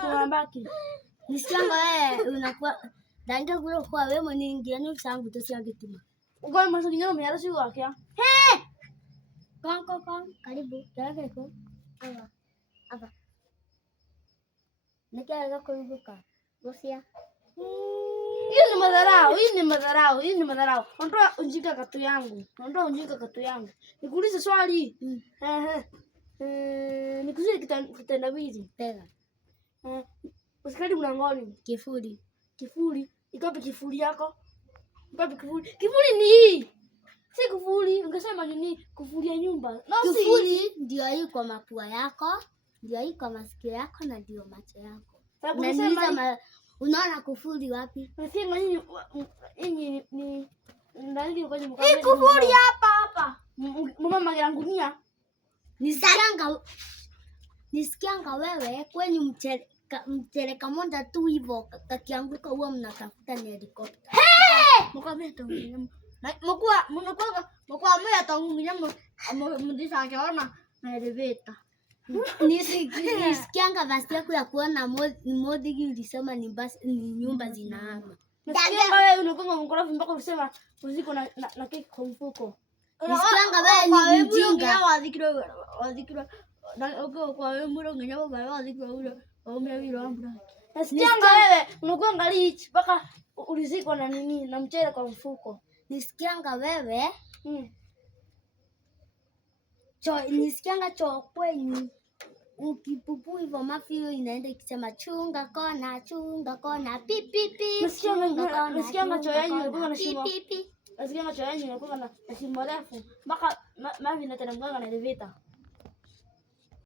tunabaki. Nisikianga wewe unakuwa danga kule kwa wewe mningia ni sangu tosiagitima. Uko mwanzo kinyoro mnyara si wake. Kon karibu yako. Aba. Nikiaga kuibuka. Bosia. Hii ni madharau. Ondoa ujinga katu yangu. Nikuulize swali. Nikuulize kitendawili. Pega. Usikali mlangoni. Kifuli. Ikapi kifuli yako? Kifuli ni hii. Si kifuli, ungesema nini? Kifuli ya nyumba. No, kifuli ndio hii kwa mapua yako, ndio hii kwa masikio yako na ndio macho yako. Unasema unaona kifuli wapi? Unasema hii ni ndani kwa nyumba. Hii kifuli hapa. Mama yangu nia. Nisikianga wewe kwenye mchereka moja tu hivyo kakianguka huwa mnatafuta ni helikopta. Mkwambia tangu mkua mea tangu mnyama mndisa akiona na eleveta. Nisikianga basi yako ya kuona modi ulisema ni nyumba zinahama. Nisikianga wewe unakonga mkorofi mpaka usema uziko na keki kwa mfuko. Nisikianga wewe ni mjinga. Wadhikira kwa wewe muro ngenya baba wadhikira ule wamewilo ambra. Nisikianga wewe unakonga lich mpaka uliziko na nini na mchele kwa mfuko. Nisikianga wewe nisikianga kwenye ukipupu hivyo mafio inaenda ikisema chunga kona pipi. Nisikianga choyanyu inakuwa na shimo. Nisikianga choyanyu inakuwa na shimo refu mpaka mavi inateremka na eleveta.